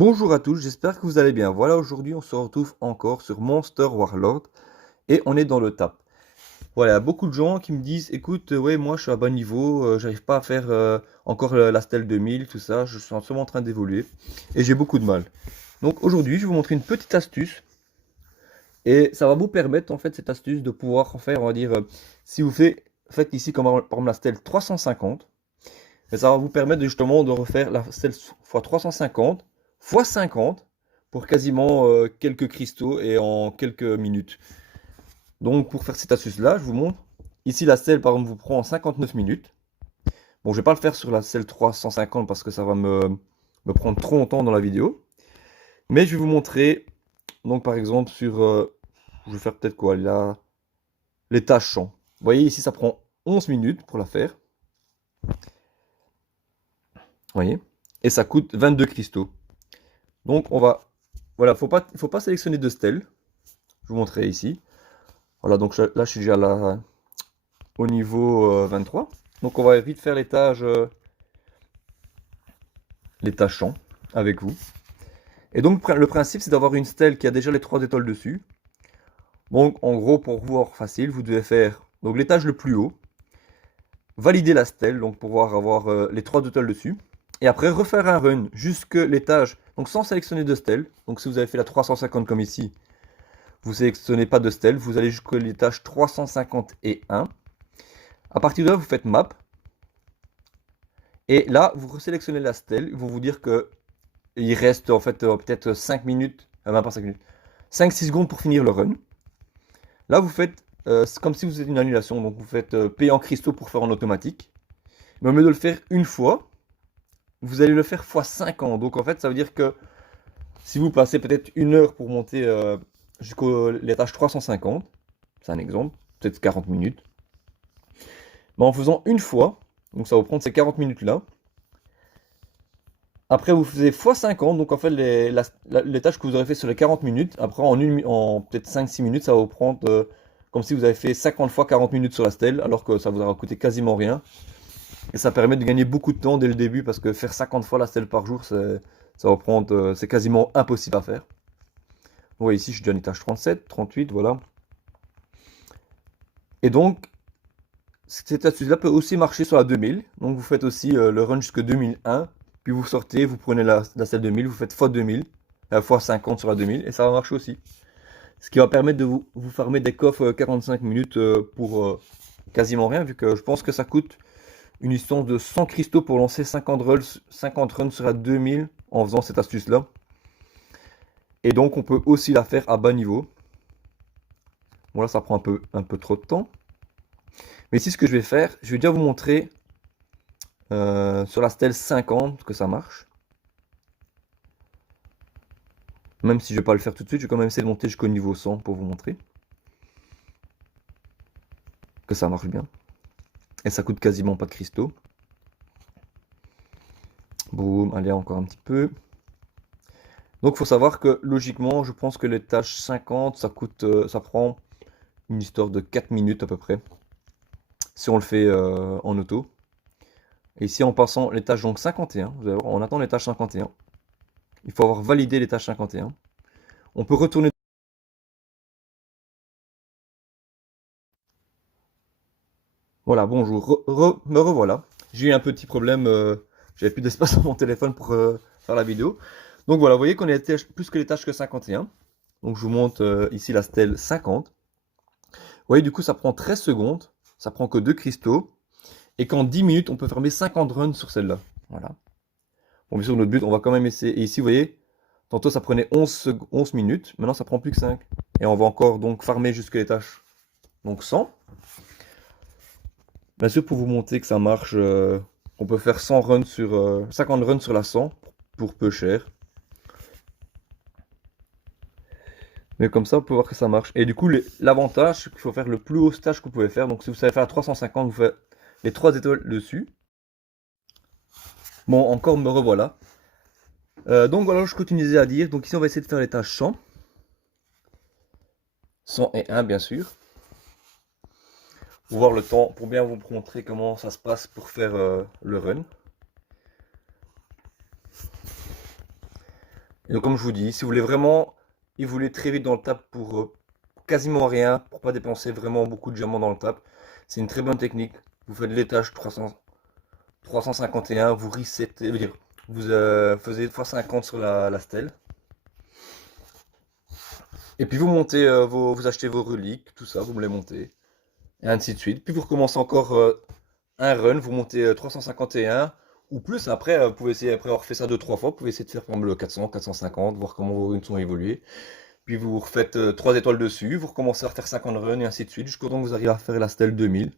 Bonjour à tous, j'espère que vous allez bien. Voilà, aujourd'hui on se retrouve encore sur Monster Warlord et on est dans le tap. Voilà, beaucoup de gens qui me disent, écoute, ouais, moi je suis à bas niveau, j'arrive pas à faire encore la stèle 2000, tout ça, je suis seulement en train d'évoluer et j'ai beaucoup de mal. Donc aujourd'hui, je vais vous montrer une petite astuce et ça va vous permettre en fait cette astuce de pouvoir en faire, on va dire, si vous faites ici comme par exemple la stèle 350, et ça va vous permettre justement de refaire la stèle x 350 x 50 pour quasiment quelques cristaux et en quelques minutes. Donc pour faire cette astuce-là, je vous montre. Ici, la stèle, par exemple, vous prend 59 minutes. Bon, je vais pas le faire sur la stèle 350 parce que ça va me prendre trop longtemps dans la vidéo. Mais je vais vous montrer, donc par exemple, sur... je vais faire peut-être quoi là, les tâches champ. Vous voyez, ici, ça prend 11 minutes pour la faire. Vous voyez? Et ça coûte 22 cristaux. Donc on va... Voilà, faut pas sélectionner de stèles. Je vous montrerai ici. Voilà, donc là je suis déjà là au niveau 23. Donc on va vite faire les tâches champ avec vous. Et donc le principe c'est d'avoir une stèle qui a déjà les 3 étoiles dessus. Donc en gros pour voir facile, vous devez faire donc l'étage le plus haut, valider la stèle donc pour pouvoir avoir les 3 étoiles dessus. Et après refaire un run jusque l'étage, donc sans sélectionner de stèle. Donc si vous avez fait la 350 comme ici, vous sélectionnez pas de stèle, vous allez jusqu'à l'étage 351. À partir de là, vous faites map. Et là, vous resélectionnez la stèle. Ils vont vous dire que il reste en fait peut-être 5 minutes, même pas 5 minutes, 5-6 secondes pour finir le run. Là, vous faites, c'est comme si vous étiez une annulation. Donc vous faites payer en cristaux pour faire en automatique. Mais au lieu de le faire une fois, vous allez le faire x 50. Donc en fait, ça veut dire que si vous passez peut-être 1 heure pour monter jusqu'à l'étage 350, c'est un exemple, peut-être 40 minutes. Mais en faisant une fois, donc ça va vous prendre ces 40 minutes là. Après, vous faisiez x 50, donc en fait, les tâches que vous aurez fait sur les 40 minutes, après en peut-être 5-6 minutes, ça va vous prendre comme si vous avez fait 50 fois 40 minutes sur la stèle, alors que ça vous aura coûté quasiment rien. Et ça permet de gagner beaucoup de temps dès le début, parce que faire 50 fois la stèle par jour, ça va prendre, c'est quasiment impossible à faire. Vous voyez ici, je suis déjà en étage 37, 38, voilà. Et donc, cette astuce-là peut aussi marcher sur la 2000. Donc vous faites aussi le run jusque 2001. Puis vous sortez, vous prenez la stèle 2000, vous faites x 2000, x 50 sur la 2000. Et ça va marcher aussi. Ce qui va permettre de vous farmer des coffres 45 minutes pour quasiment rien. Vu que je pense que ça coûte une licence de 100 cristaux pour lancer 50 runs sur la 2000 en faisant cette astuce-là. Et donc on peut aussi la faire à bas niveau. Bon là ça prend un peu trop de temps. Mais ici, ce que je vais faire, je vais déjà vous montrer sur la stèle 50 que ça marche. Même si je ne vais pas le faire tout de suite, je vais quand même essayer de monter jusqu'au niveau 100 pour vous montrer que ça marche bien. Et ça coûte quasiment pas de cristaux. Boum, allez, encore un petit peu. Donc, il faut savoir que logiquement, je pense que les tâches 50, ça prend une histoire de 4 minutes à peu près. Si on le fait en auto. Et ici, en passant les tâches donc 51, vous allez voir, on attend les tâches 51. Il faut avoir validé les tâches 51. On peut retourner. Voilà, bonjour, me revoilà. J'ai eu un petit problème, j'avais plus d'espace sur mon téléphone pour faire la vidéo. Donc voilà, vous voyez qu'on est plus que les tâches que 51. Donc je vous montre ici la stèle 50. Vous voyez, du coup, ça prend 13 secondes, ça prend que 2 cristaux, et qu'en 10 minutes, on peut fermer 50 runs sur celle-là. Voilà. Bon, bien sûr, notre but, on va quand même essayer. Et ici, vous voyez, tantôt ça prenait 11 minutes, maintenant ça prend plus que 5. Et on va encore donc farmer jusque les tâches. Donc 100. Bien sûr, pour vous montrer que ça marche, on peut faire 100 runs 50 runs sur la 100 pour peu cher. Mais comme ça, vous pouvez voir que ça marche. Et du coup, l'avantage, c'est qu'il faut faire le plus haut stage que vous pouvez faire. Donc si vous savez faire à 350, vous faites les 3 étoiles dessus. Bon, encore me revoilà. Donc voilà, je continuais à dire. Donc ici, on va essayer de faire les tâches 100. 100 et 1, bien sûr. Pour voir le temps, pour bien vous montrer comment ça se passe pour faire le run. Et donc, comme je vous dis, si vous voulez vraiment évoluer très vite dans le tap pour quasiment rien, pour pas dépenser vraiment beaucoup de diamants dans le tap, c'est une très bonne technique. Vous faites l'étage 351, vous resettez, dire, vous faisiez x50 sur la stèle. Et puis vous montez vous achetez vos reliques, tout ça, vous me les montez. Et ainsi de suite. Puis vous recommencez encore un run, vous montez 351 ou plus. Après, vous pouvez essayer, après avoir fait ça deux, trois fois, vous pouvez essayer de faire par exemple le 400, 450, voir comment vos runs sont évolués. Puis vous refaites 3 étoiles dessus, vous recommencez à refaire 50 runs et ainsi de suite, jusqu'au temps que vous arrivez à faire la stèle 2000.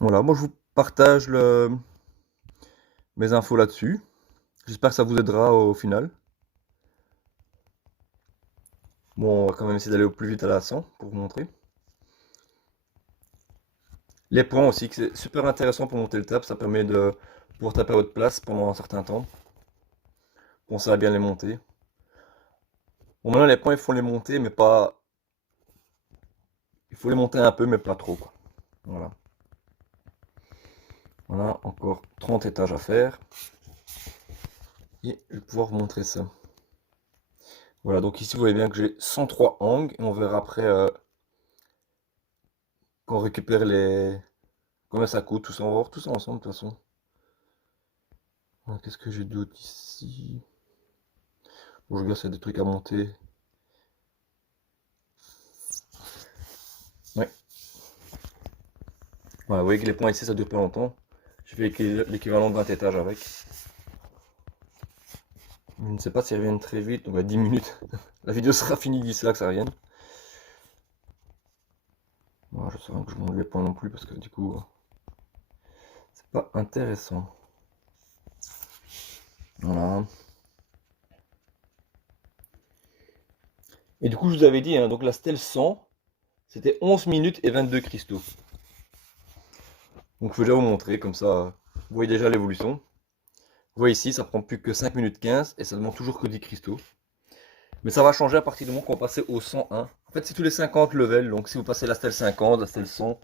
Voilà, moi je vous partage mes infos là-dessus. J'espère que ça vous aidera au final. Bon, on va quand même essayer d'aller au plus vite à la 100 pour vous montrer. Les points aussi, que c'est super intéressant pour monter le tap, ça permet de pouvoir taper à votre place pendant un certain temps. Pensez à bien les monter. Bon, maintenant les points, il faut les monter, mais pas... Il faut les monter un peu, mais pas trop, quoi. Voilà. On a encore 30 étages à faire. Et je vais pouvoir vous montrer ça. Voilà, donc ici vous voyez bien que j'ai 103 angles, et on verra après quand on récupère les... combien ça coûte, tout ça, on va voir tout ça ensemble de toute façon. Qu'est-ce que j'ai d'autre ici? Bon, je regarde s'il y a des trucs à monter. Ouais. Voilà, vous voyez que les points ici ça dure pas longtemps. J'ai fait l'équivalent de 20 étages avec. Je ne sais pas s'ils reviennent très vite, donc à 10 minutes. La vidéo sera finie d'ici là que ça revienne. Bon, je sais pas que je monte les points non plus parce que du coup, c'est pas intéressant. Voilà. Et du coup, je vous avais dit, hein, donc la stèle 100, c'était 11 minutes et 22 cristaux. Donc je vais déjà vous montrer, comme ça, vous voyez déjà l'évolution. Vous voyez ici, ça prend plus que 5 minutes 15 et ça demande toujours que 10 cristaux. Mais ça va changer à partir du moment qu'on va passer au 101. En fait, c'est tous les 50 levels, donc si vous passez la stèle 50, la stèle 100,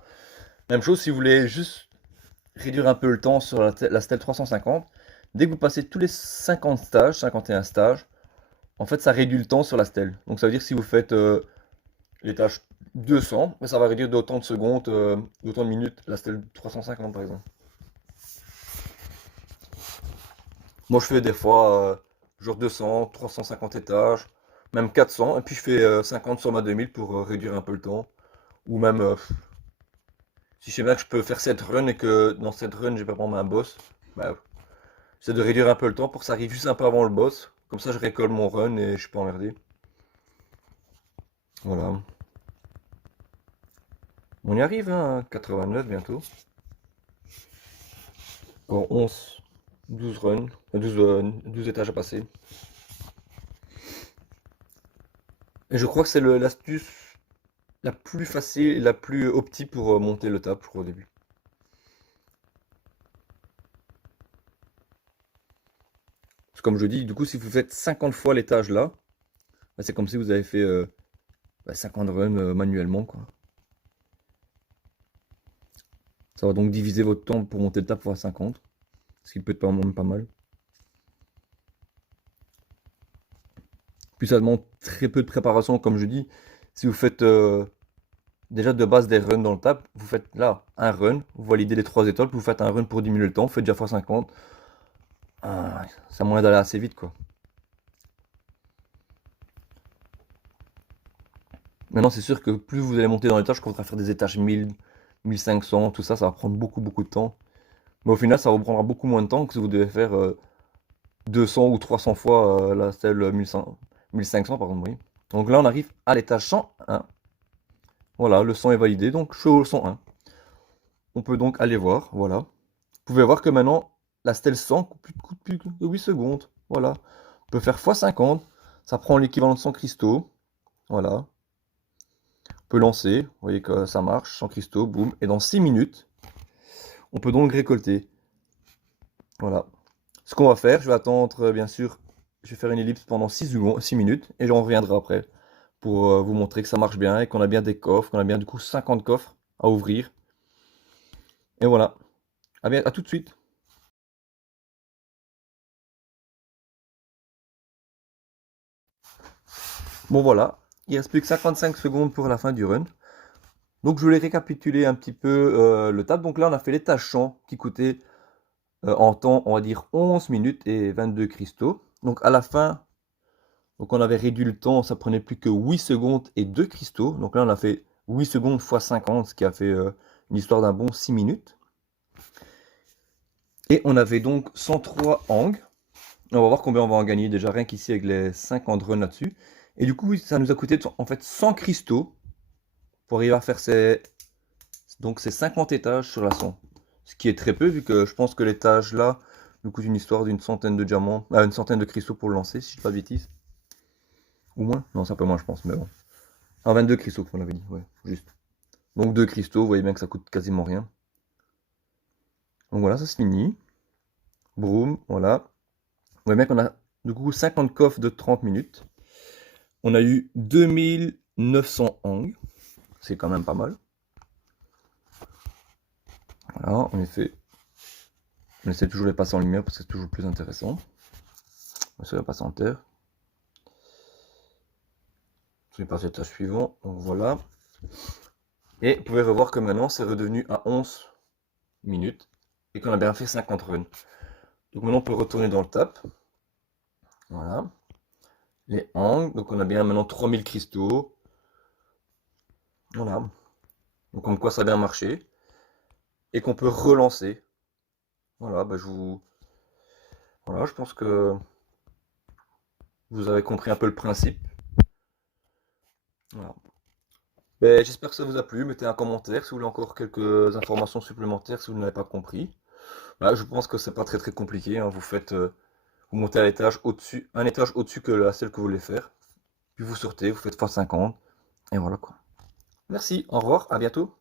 même chose si vous voulez juste réduire un peu le temps sur la stèle 350. Dès que vous passez tous les 50 stages, 51 stages, en fait, ça réduit le temps sur la stèle. Donc ça veut dire que si vous faites les tâches 200, mais ça va réduire d'autant de secondes, d'autant de minutes la stèle 350 par exemple. Moi je fais des fois genre 200, 350 étages, même 400, et puis je fais 50 sur ma 2000 pour réduire un peu le temps. Ou même si je sais bien que je peux faire cette run et que dans cette run j'ai pas vraiment un boss, bah, j'essaie de réduire un peu le temps pour que ça arrive juste un peu avant le boss. Comme ça je récolte mon run et je suis pas emmerdé. Voilà. On y arrive, hein, 89 bientôt. Encore 11, 12 runs, 12 étages à passer. Et je crois que c'est l'astuce la plus facile et la plus optique pour monter le tap, je crois, au début. Parce que comme je dis, du coup, si vous faites 50 fois l'étage là, bah, c'est comme si vous avez fait 50 runs manuellement, quoi. Ça va donc diviser votre temps pour monter le tap fois 50, ce qui peut être même pas mal. Puis ça demande très peu de préparation, comme je dis. Si vous faites déjà de base des runs dans le tap, vous faites là un run, vous validez les 3 étoiles, puis vous faites un run pour diminuer le temps, vous faites déjà fois 50. Ah, c'est moyen d'aller assez vite, quoi. Maintenant, c'est sûr que plus vous allez monter dans les tâches, quand vous allez faire des étages 1000, 1500, tout ça, ça va prendre beaucoup, beaucoup de temps. Mais au final, ça vous prendra beaucoup moins de temps que si vous devez faire 200 ou 300 fois la stèle 1100, 1500, par exemple, oui. Donc là, on arrive à l'étage 101. Voilà, le 100 est validé, donc je suis au 101. On peut donc aller voir, voilà. Vous pouvez voir que maintenant, la stèle 100 coûte plus que 8 secondes. Voilà. On peut faire x50, ça prend l'équivalent de 100 cristaux. Voilà. On peut lancer, vous voyez que ça marche, 100 cristaux, boum. Et dans 6 minutes, on peut donc récolter. Voilà. Ce qu'on va faire, je vais attendre, bien sûr, je vais faire une ellipse pendant 6 minutes et j'en reviendrai après pour vous montrer que ça marche bien et qu'on a bien des coffres, qu'on a bien du coup 50 coffres à ouvrir. Et voilà. À tout de suite. Bon voilà, il reste plus que 55 secondes pour la fin du run. Donc je voulais récapituler un petit peu le table. Donc là on a fait l'étage champ qui coûtait en temps on va dire 11 minutes et 22 cristaux. Donc à la fin, donc on avait réduit le temps, ça prenait plus que 8 secondes et 2 cristaux. Donc là on a fait 8 secondes fois 50, ce qui a fait une histoire d'un bon 6 minutes. Et on avait donc 103 Ang. On va voir combien on va en gagner déjà rien qu'ici avec les 50 runs là-dessus. Et du coup ça nous a coûté en fait 100 cristaux pour arriver à faire ces 50 étages sur la 100. Ce qui est très peu vu que je pense que l'étage là nous coûte une histoire d'une centaine de diamants, une centaine de cristaux pour le lancer si je dis pas de bêtises. Ou moins? Non, c'est un peu moins je pense, mais bon. Ah, 22 cristaux qu'on avait dit, ouais, juste. Donc 2 cristaux, vous voyez bien que ça coûte quasiment rien. Donc voilà, ça se finit. Broum, voilà. Vous voyez bien qu'on a du coup 50 coffres de 30 minutes. On a eu 2900 Ang. C'est quand même pas mal. Voilà, en effet. On essaie toujours de les passer en lumière parce que c'est toujours plus intéressant. On essaie de passer en terre. Je vais passer au tâche suivant. Donc voilà. Et vous pouvez revoir que maintenant c'est redevenu à 11 minutes. Et qu'on a bien fait 50 runs. Donc maintenant on peut retourner dans le tap. Voilà. Les angles. Donc on a bien maintenant 3000 cristaux. Voilà. Donc comme quoi ça a bien marché. Et qu'on peut relancer. Voilà, bah voilà, je pense que vous avez compris un peu le principe. Voilà. Ben, j'espère que ça vous a plu. Mettez un commentaire si vous voulez encore quelques informations supplémentaires si vous n'avez pas compris. Voilà, je pense que c'est pas très très compliqué, hein. Vous faites, vous montez à l'étage au-dessus, un étage au-dessus que la celle que vous voulez faire. Puis vous sortez, vous faites x50. Et voilà quoi. Merci, au revoir, à bientôt.